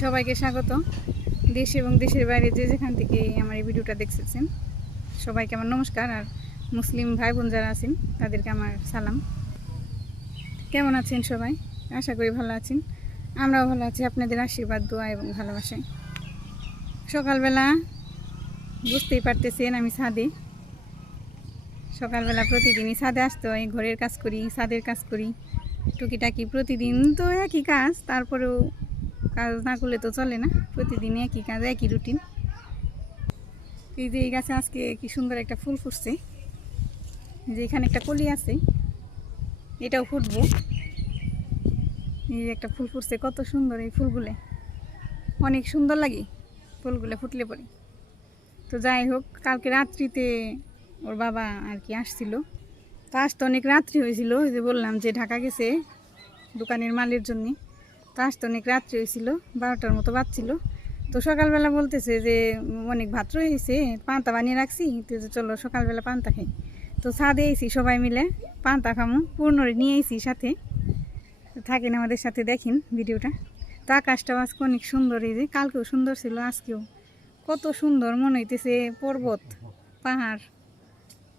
সবাইকে স্বাগত। দেশ এবং দেশের বাইরে যে যেখান থেকে আমার এই ভিডিওটা দেখতেছেন সবাইকে আমার নমস্কার। আর মুসলিম ভাই বোন যারা আছেন, তাদেরকে আমার সালাম। কেমন আছেন সবাই? আশা করি ভালো আছেন। আমরাও ভালো আছি। আপনাদের আশীর্বাদ, দোয়া এবং ভালোবাসায়। সকালবেলা বুঝতেই পারতেছেন আমি ছাদে। সকালবেলা প্রতিদিনই ছাদে আসতে হয়, ঘরের কাজ করি, ছাদের কাজ করি। টুকিটাকি প্রতিদিন তো একই কাজ, তারপরেও কাজ না করলে তো চলে না। প্রতিদিন একই কাজ, একই রুটিন এই যে এই গাছে আজকে কি সুন্দর একটা ফুল ফুটছে। যে এখানে একটা কলি আছে, এটাও ফুটবো। এই যে একটা ফুল ফুটছে, কত সুন্দর এই ফুলগুলো। অনেক সুন্দর লাগে ফুলগুলো ফুটলে পরে। তো যাই হোক, কালকে রাত্রিতে ওর বাবা আর কি আসছিল। তো আসতে অনেক রাত্রি হয়েছিল, ওই যে বললাম যে ঢাকা গেছে দোকানের মালের জন্যে। তো আসতে অনেক রাত্রি হয়েছিল, বারোটার মতো বাজছিল। তো সকালবেলা বলতেছে যে, অনেক ভাত রয়েছে, পান্তা বানিয়ে রাখছি। তো যে চলো সকালবেলা পান্তা খাই। তো ছাদে এসি সবাই মিলে পান্তা খামো, পূর্ণরে নিয়ে এসি সাথে। থাকেন আমাদের সাথে, দেখেন ভিডিওটা। তো আকাশটাও আজকে অনেক সুন্দর, এই যে কালকেও সুন্দর ছিল, আজকেও। কত সুন্দর মনে হইতেছে, পর্বত, পাহাড়।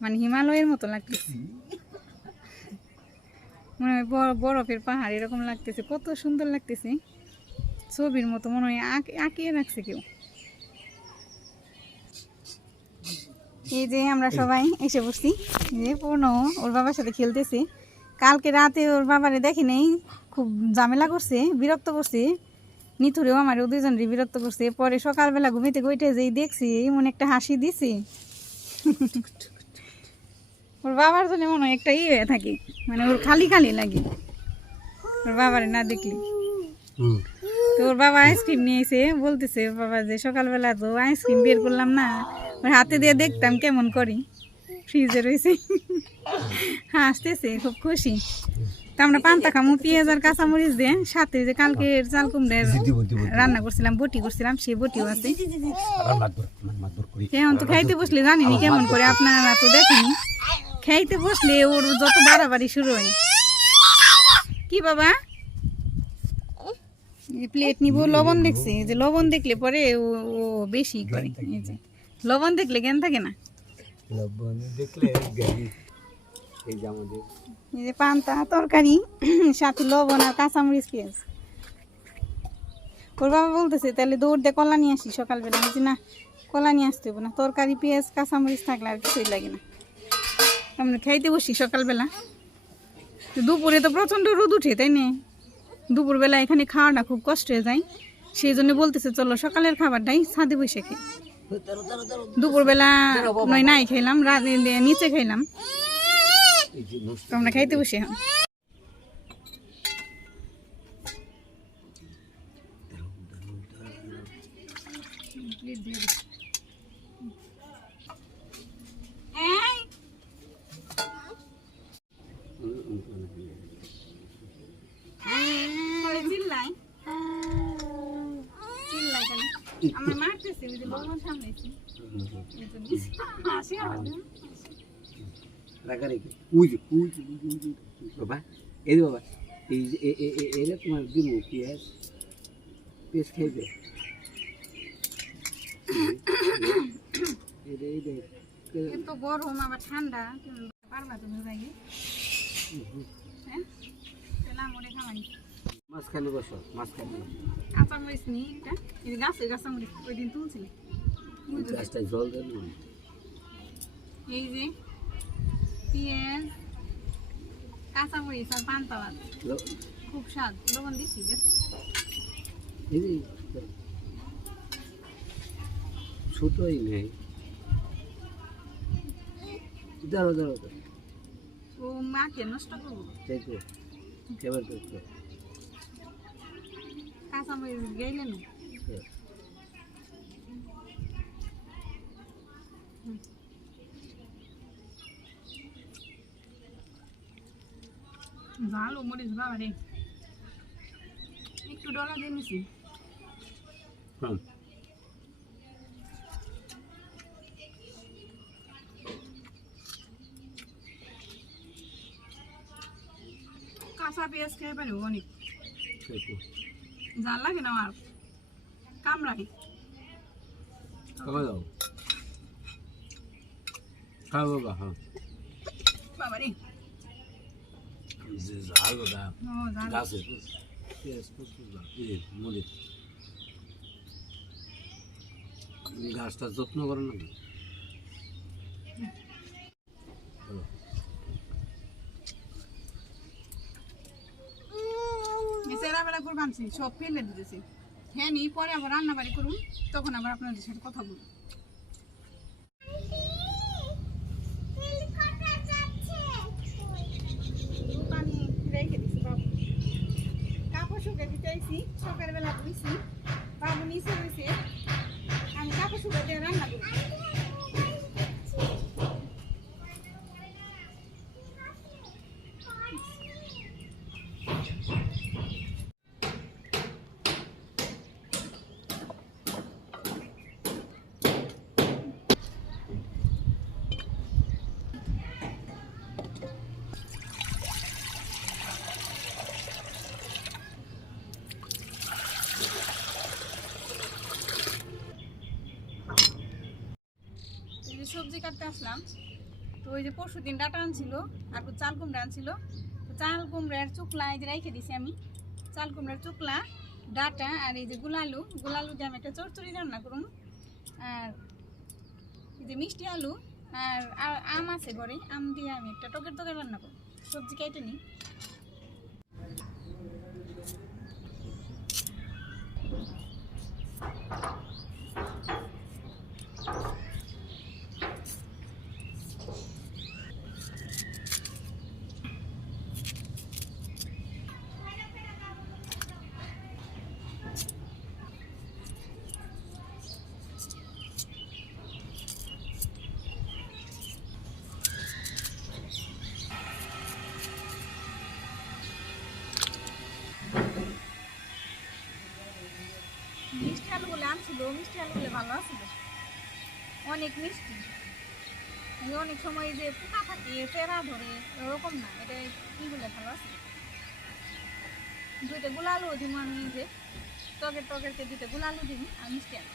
মানে হিমালয়ের মতো লাগতেছে। মনে হয় বর- বরফের পাহাড় এরকম লাগতেছে কত সুন্দর লাগতেছে। ছবির মতো মনে হয় আঁক- আঁকিয়ে রাখছে কেউ। এই যে আমরা সবাই এসে বসছি যে পূর্ণ ওর বাবার সাথে খেলতেছে। কালকে রাতে ওর বাবারে দেখি নেই খুব ঝামেলা করছে বিরক্ত করছে। নিথুরেও আমার ও দুজনরে বিরক্ত করছে। পরে সকালবেলা ঘুমিতে গইটে যেই দেখছি মনে একটা হাসি দিছে। ওর বাবার জন্য মনে হয় একটা ইয়ে হয়ে থাকে মানে ওর খালি খালি লাগে। ওর বাবারে না দেখলি। তো ওর বাবা আইসক্রিম নিয়ে এসে বলতেছে ওর বাবা যে সকালবেলা তো আইসক্রিম বের করলাম না ওর হাতে দিয়ে দেখতাম কেমন করি। ফ্রিজে রয়েছে। হাসতেছে খুব খুশি। তো আমরা পান্তা খামু পেঁয়াজ আর কাঁচামরিচ দিয়ে সাথে যে কালকে চাল কুমড়ের রান্না করছিলাম বটি করছিলাম সেই বটিও আছে। এখন তো খাইতে বসলে জানিনি কেমন করে আপনারা তো দেখেনি খাইতে বসলে ওর যত বাড়াবাড়ি শুরু হয়। কি বাবা? প্লেট নিব লবণ দেখছে। যে লবণ দেখলে পরে ও বেশি করে। লবণ দেখলে জ্ঞান থাকে না? লবণ দেখলে এই যে পান্তা তরকারি সাথে লবণ আর কাঁচামরিচ পেঁয়াজ ওর বাবা বলতেছে তাহলে দৌড় দিয়ে কলা নিয়ে আসি সকালবেলা। বলছি, না কলা নিয়ে আসতে হবে না। তরকারি পেঁয়াজ কাঁচামরিচ থাকলে আর কিছুই লাগে না। আমরা খাইতে বসি সকালবেলা। দুপুরে তো প্রচণ্ড রোদ উঠে, তাই না? দুপুরবেলা এখানে খাওয়াটা খুব কষ্ট হয়ে যায়। সেই জন্য বলতেছে, চলো সকালের খাবারটাই ছাদে বসে খাই। দুপুরবেলা নয় নাই খাইলাম রাত নিচে খাইলাম আমরা খাইতে বসে চিল্লাই আমরা মারতেছি ওই যে লবণ সামলাইছি এই জন্য। হাসি আমাদের। রাখা রেখে উই যে উই যে উই যে। বাবা এই বাবা এই এরা তোমার দিব পেঁয়াজ পেঁয়াজ খাইবে এত গরম আবার ঠান্ডা পারবা তুমি যাই হ্যাঁ? চলা মরে খাওয়ানি মাঝখানে বসো মাঝখানে। কাঁচামরিচ নি এটা? এই যে গাছের কাঁচামরিচ ওই দিন যে গাছটা জল দেন এই যে পেঁয়াজ কাঁচামরিচ আর পান্তা ভাত। খুব স্বাদ। লবণ দিছি দেখ ছোটই নেই। দাঁড়ো দাঁড়ো ও মাকে নষ্ট করব। তো কেবার করতো কাঁচামরিচ গেলে না ভালো মরিচ বাবা রে একটু ডলা দিয়ে নিছি হুম কাঁচা পেঁয়াজ খেয়ে পারি অনেক একটু জাল লাগে না আমার? কামড়াই। খাওয়া খাও বাবা হ্যাঁ গাছে। প্রচুর ঝাল এই মরিচ গাছটা যত্ন করে না বলো। মেসেরা বেলা করে বানছি সব ফেলে দিতেছি। হ্যাঁ নি পরে আবার রান্না বাড়ি করুন তখন আবার আপনাদের সাথে কথা বলুন পানি রেখে দিছি বাবু কাপড় শুকে দিতে আইছি সকালবেলা ধুইছি বাবু নিচে রয়েছে আমি কাপড় শুকে দিয়ে রান্না করি এই যে সবজি কাটতে আসলাম। তো ওই যে পরশু দিন ডাটা আনছিল আর চাল কুমড়া আনছিল। তো চাল কুমড়ার চুকলা এই যে রেখে দিছি আমি। চাল কুমড়ার চুকলা, ডাটা আর এই যে গুলালু গুলালু দিয়ে আমি একটা চরচড়ি রান্না করুন আর এই যে মিষ্টি আলু আর আম আছে ঘরে, আম দিয়ে আমি একটা টকের টকের রান্না করব সবজি কেটে নিই। মিষ্টি আনছিল মিষ্টি আলুগুলো ভালো আছিল অনেক মিষ্টি। অনেক সময় যে পোকা থাকে পেড়া ধরে, ওরকম না, এটা কিগুলো ভালো আছে? দুইটা গুলালু দিব আমি যে, টকের টকেরকে দুইটা গুলালু দিব আর মিষ্টি আলু।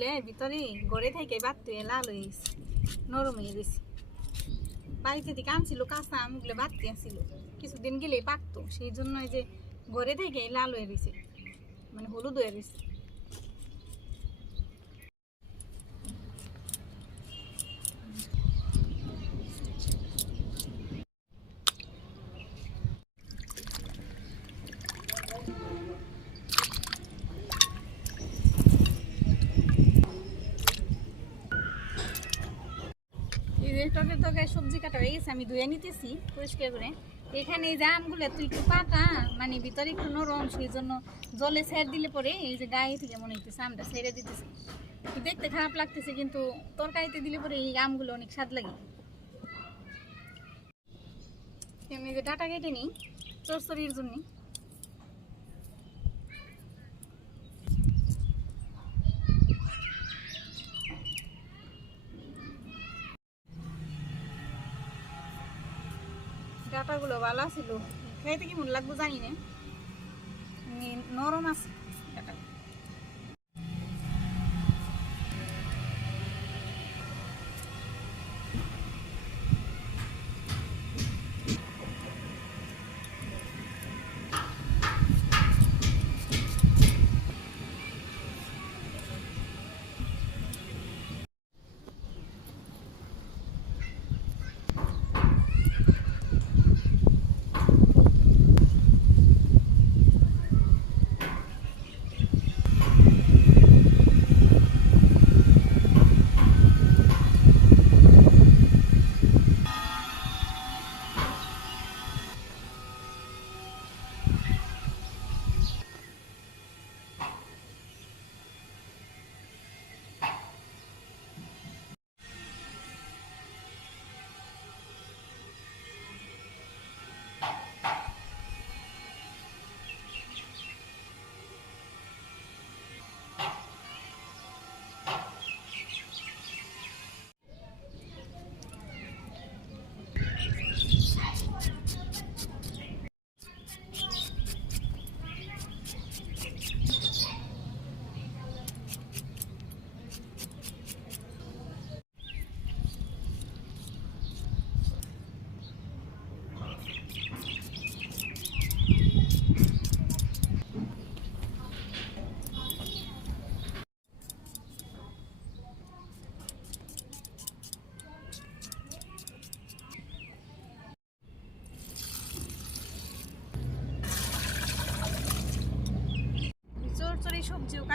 আমগুলো ভিতরে ঘরে থেকে বাড়তে লাল হয়ে গেছে নরম হয়ে গেছে। বাড়িতে থেকে আনছিল কাঁচা আমগুলো বাড়তে আসছিল কিছুদিন গেলেই পাকতো, সেই জন্য যে ঘরে থেকে লাল হয়ে গেছে মানে হলুদ হয়ে গেছে এই যে টকে টকে সবজি কাটা হয়ে গেছে, আমি ধুয়ে নিতেছি পরিষ্কার করে। এখানে এই যে আমগুলো, তুই একটু পাতা মানে ভিতরে একটু নরম সেই জন্য জলে ছেড়ে দিলে পরে এই যে গায়ে থেকে মনে হইতেছে আমটা ছেড়ে দিতেছে। দেখতে খারাপ লাগতেছে, কিন্তু তরকারিতে দিলে পরে এই আমগুলো অনেক স্বাদ লাগে। আমি যে ডাটা কেটে নিই, চরচড়ির জন্য। ডাটাগুলো ভালো ছিল খাইতে কেমন লাগবো জানি না নরম আছে।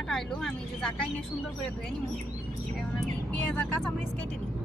কাটা হইল আমি যে জাকাই নিয়ে সুন্দর করে ধুয়ে নিব এখন আমি পেঁয়াজ আর কাঁচামরিচ কেটে নিই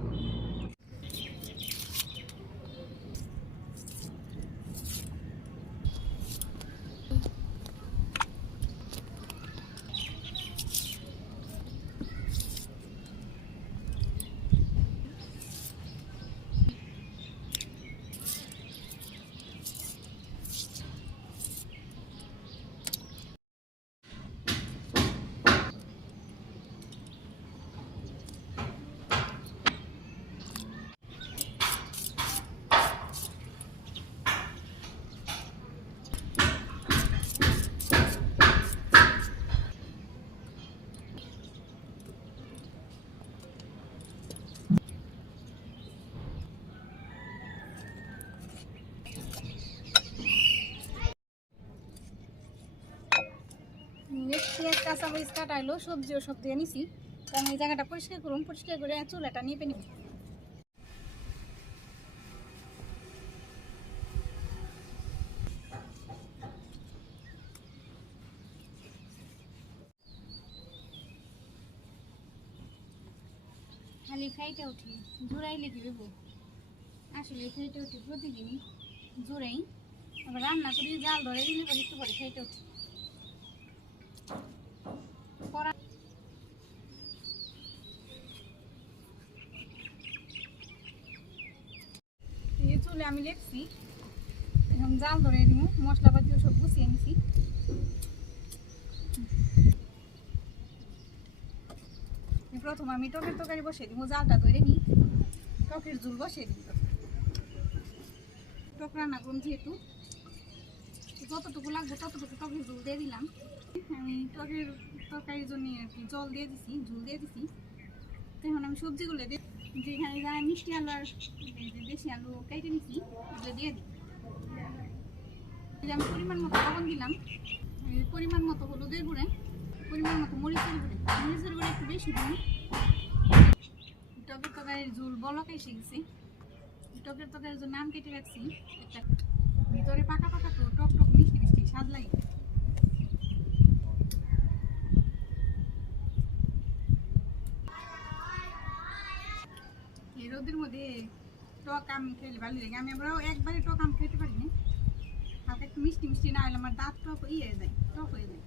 পেঁয়াজ কাঁচামরিচ কাটা হইল সবজিও সব ধুয়ে নিছি। আমি এই জায়গাটা পরিষ্কার করুন পরিষ্কার করে চুলাটা নিয়ে নিব খালি খাইতে উঠি জোড়াইলে কি দেবো আসলে খাইতে উঠি প্রতিদিনই জোড়াই, আবার রান্না করি, জাল ধরে দিলে একটু পরে খাইতে উঠি করা এই চুলে আমি জাল ধরে দিব মশলাপাতিও সব গুছিয়ে নিছি। প্রথম আমি টকের তরকারি বসিয়ে দিব, জালটা ধরে নিই। টকের ঝুল বসিয়ে দিব। টক রান্না করুন যেহেতু। যতটুকু লাগবে ততটুকু টকের ঝুল দিয়ে দিলাম। আমি টকের তরকারির জন্য আর কি জল দিয়ে দিছি, ঝুল দিয়ে দিছি। এখন আমি সবজিগুলো দিয়ে যেখানে যা মিষ্টি আলু আর দেশি আলু কেটে নিছি, ওগুলো দিয়ে দিই। আমি পরিমাণ মতো লবণ দিলাম পরিমাণ মতো হলুদের গুঁড়ে, পরিমাণ মতো মরিচের গুঁড়ে। মরিচের গুঁড়ে একটু বেশি দিন টকের তরকারির ঝুল বলক এসে গেছে টকের তরকারির জন্য নাম কেটে রাখছি, একটা ভিতরে পাকা পাকা তো টক টক মিষ্টি মিষ্টি স্বাদ লাগে এই রোদের মধ্যে টক আম খেলে ভালো লাগে। আমি আমরাও একবারে টক আম খেতে পারি না হালকা একটু মিষ্টি মিষ্টি না হলে আমার দাঁত টক ইয়ে হয়ে যায়, টক হয়ে যায়।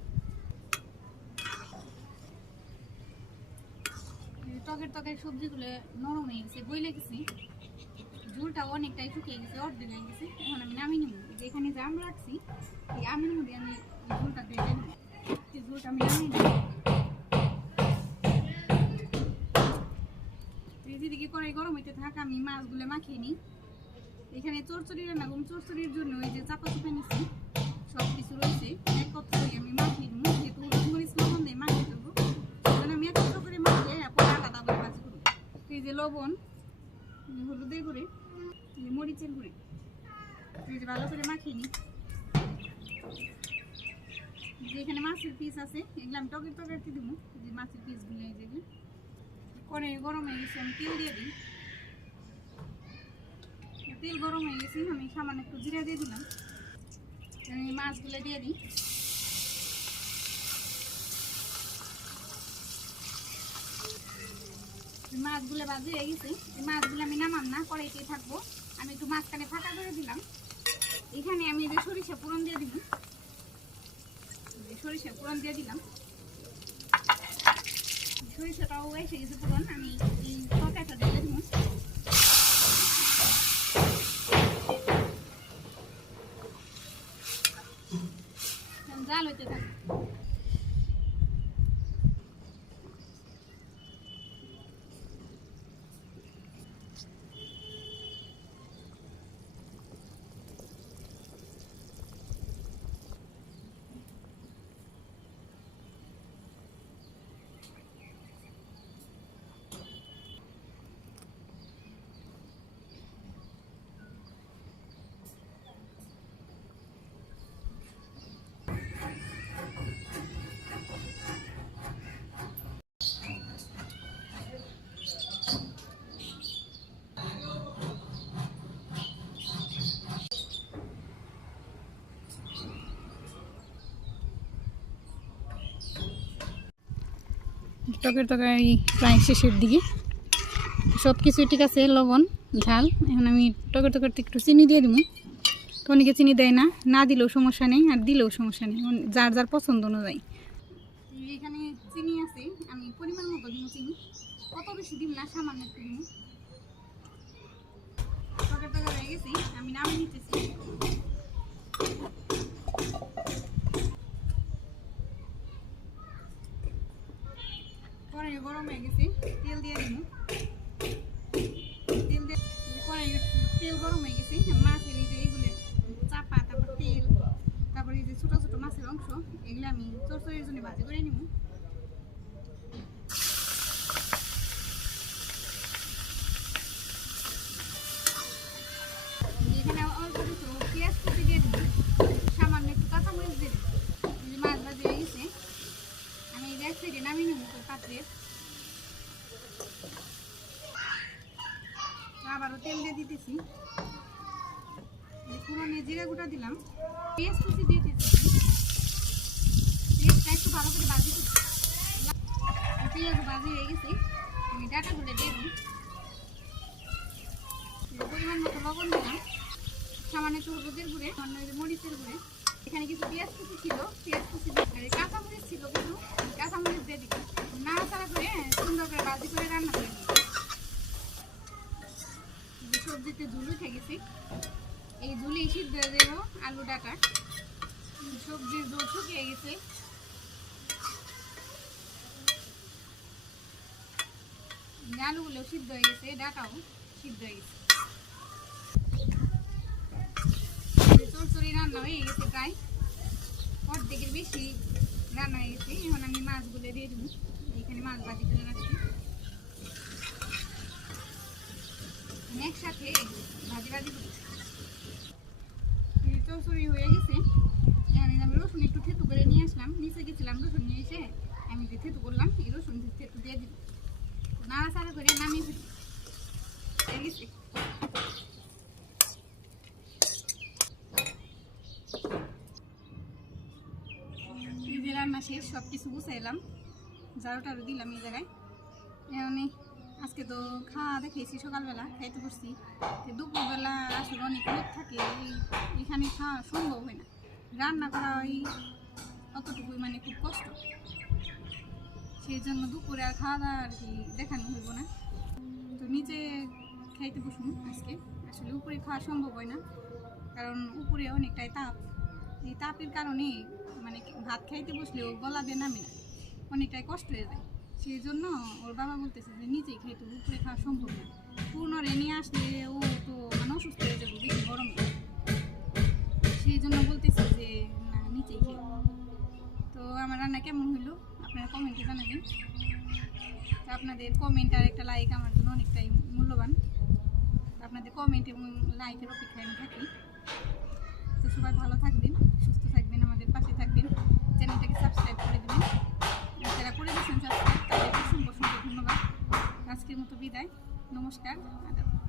এই টকের সবজিগুলো নরম হয়ে গেছে বইলে গেছে। ঝুলটা অনেকটাই শুকিয়ে গেছে, অর্ধেক হয়ে গেছে। এখন আমি নামিয়ে নেব। যেখানে যে আম রাখছি, এই আমের মধ্যে আমি ঝুলটা দিয়ে দেবো। ঝুলটা আমি নামিয়ে নেব। এদিকে করে গরম হইতে থাক, আমি মাছগুলো মাখিয়ে নিই। এখানে চরচড়ি রান্না করুন চরচড়ির জন্য ওই যে চাপা চুপে নিচ্ছি সব কিছু রয়েছে। এক কথাই আমি মাখিয়ে নিই যেহেতু হলুদ মরিচ লবণ দিয়ে মাখিয়ে দেবো সেজন্য আমি একটু করে মাখিয়ে পরে আলাদা করে ভাজি করব। এই যে লবণ হলুদের গুঁড়ে মরিচের গুঁড়ে, এই যে ভালো করে মাখিয়ে নিই। যে এখানে মাছের পিস আছে, এগুলো আমি টকের তরকারিতে দেবো। যে মাছের পিসগুলো এই যেগুলো করে গরম হয়ে গেছে, আমি তেল দিয়ে দিই। তেল গরম হয়ে গেছে, আমি সামান্য একটু জিরা দিয়ে দিলাম। আমি মাছগুলো দিয়ে দিই। মাছগুলো বাজে হয়ে গেছে। এই মাছগুলো আমি নামাম না কড়াইতেই থাকব। আমি একটু মাঝখানে ফাঁকা করে দিলাম। এখানে আমি যে সরিষা পুরন দিয়ে দিলাম। সরিষা পুরন দিয়ে দিলাম। সরিষাটাও এসে গেছে পুরন আমি তরকারিটা দিয়ে দিব টকের তরকারি প্রায় শেষের দিকে। সব কিছুই ঠিক আছে, লবণ, ঝাল। এখন আমি টকের তরকারিতে একটু চিনি দিয়ে দিব। তো চিনি দেয় না না দিলেও সমস্যা নেই, আর দিলেও সমস্যা নেই। যার যার পছন্দ অনুযায়ী। এখানে চিনি আছে, আমি পরিমাণ মতো দিব চিনি। কত বেশি দিব না, সামান্য একটু দিব। টকের তরকারি হয়ে গেছি, আমি নামিয়ে নিতেছি। গরম হয়ে তেল দিয়ে দিব তেল দিয়ে কড়াই তেল গরম হয়ে গেছে মাছের এই যে এইগুলো চাপা তারপর তেল তারপর এই যে ছোটো ছোটো মাছের অংশ এগুলো আমি চরচড়ির জন্য ভাজি করে নিব এখানে অল্প কিছু পেঁয়াজ কুচি দিয়ে দিব সামান্য একটু কাঁচামরিচ দিয়ে দিব এই যে মাছ ভাজি হয়ে গেছে আমি এই এক সাইডে নামিয়ে নেব পাত্রে আবারও তেল দিয়ে দিতেছি এই পুরনো জিরা গুঁড়া দিলাম। পেঁয়াজ কুচি দিয়ে দিতেছি পেঁয়াজটা একটু ভালো করে করছি। পেঁয়াজ ভাজি হয়ে গেছে। আমি ডাটাগুলো দিয়ে দিই। পরিমাণ মতো লবণ দিলাম। সামান্য একটু হলুদের গুঁড়ে একটু মরিচের গুঁড়ে। এখানে কিছু পেঁয়াজ কুচি ছিল পেঁয়াজ কুচি আর কাঁচামরিচ ছিল কিছু কাঁচামরিচ দিয়ে দিলাম। নাড়াচাড়া করে সুন্দর করে ভাজি করে রান্না করে যে সবজিতে ঝুল উঠে গেছে। এই ঝুলি সিদ্ধ দেবো আলু ডাটা সবজির ঝোল শুকিয়ে গেছে। আলুগুলো সিদ্ধ হয়ে গেছে ডাটাও সিদ্ধ হয়ে গেছে। চচ্চড়ি রান্না হয়ে গেছে প্রায়। অর্ধেকের বেশি রান্না হয়ে গেছে। এখন আমি মাছগুলো দিয়ে দেবো। এখানে মাছ ভাজি করে রাখছি। একসাথে ভাজি ভাজি করি এই চচ্চড়ি হয়ে গেছে। এখানে আমি রসুন একটু থেতু করে নিয়ে আসলাম। নিচে গেছিলাম, রসুন নিয়ে এসে আমি যে থেতু করলাম, এই রসুন থেতু দিয়ে দিব নাড়াচাড়া করে নামিয়ে হয়ে গেছে। রান্না শেষ সব কিছু গুছাইলাম। টাড়ু দিলাম এই জায়গায়। এমনি আজকে তো খাওয়া দেখেছি সকালবেলা, খাইতে বসছি। দুপুরবেলা আসলে অনেক লোক থাকে এখানে খাওয়া সম্ভব হয় না। রান্না করা ওই অতটুকুই মানে খুব কষ্ট। সেই জন্য দুপুরে আর খাওয়া দাওয়া আর কি দেখানো হইব না। তো নিচে খাইতে বসুন আজকে। আসলে উপরে খাওয়া সম্ভব হয় না, কারণ উপরে অনেকটাই তাপ। এই তাপের কারণে মানে ভাত খাইতে বসলেও গলা দিয়ে নামে না। অনেকটাই কষ্ট হয়ে যায়। সেই জন্য ওর বাবা বলতেছে যে নিচেই খাইতে উপরে খাওয়া সম্ভব না। পূর্ণরে নিয়ে আসলে ও তো মানে অসুস্থ হয়ে যাবে, বেশি গরম সেই জন্য বলতেছে যে, না নিচেই খাই তো আমার রান্না কেমন হইল? আপনারা কমেন্টে জানাবেন। আপনাদের কমেন্ট আর একটা লাইক আমার জন্য অনেকটাই মূল্যবান। আপনাদের কমেন্ট এবং লাইকের অপেক্ষায় আমি থাকি। তো সবাই ভালো থাকবেন, সুস্থ থাকবেন, আমাদের পাশে থাকবেন। চ্যানেলটাকে সাবস্ক্রাইব করে দেবেন। যারা করে দিয়েছেন সাবস্ক্রাইব তাদেরকে অসংখ্য অসংখ্য ধন্যবাদ। আজকের মতো বিদায়। নমস্কার আদাব।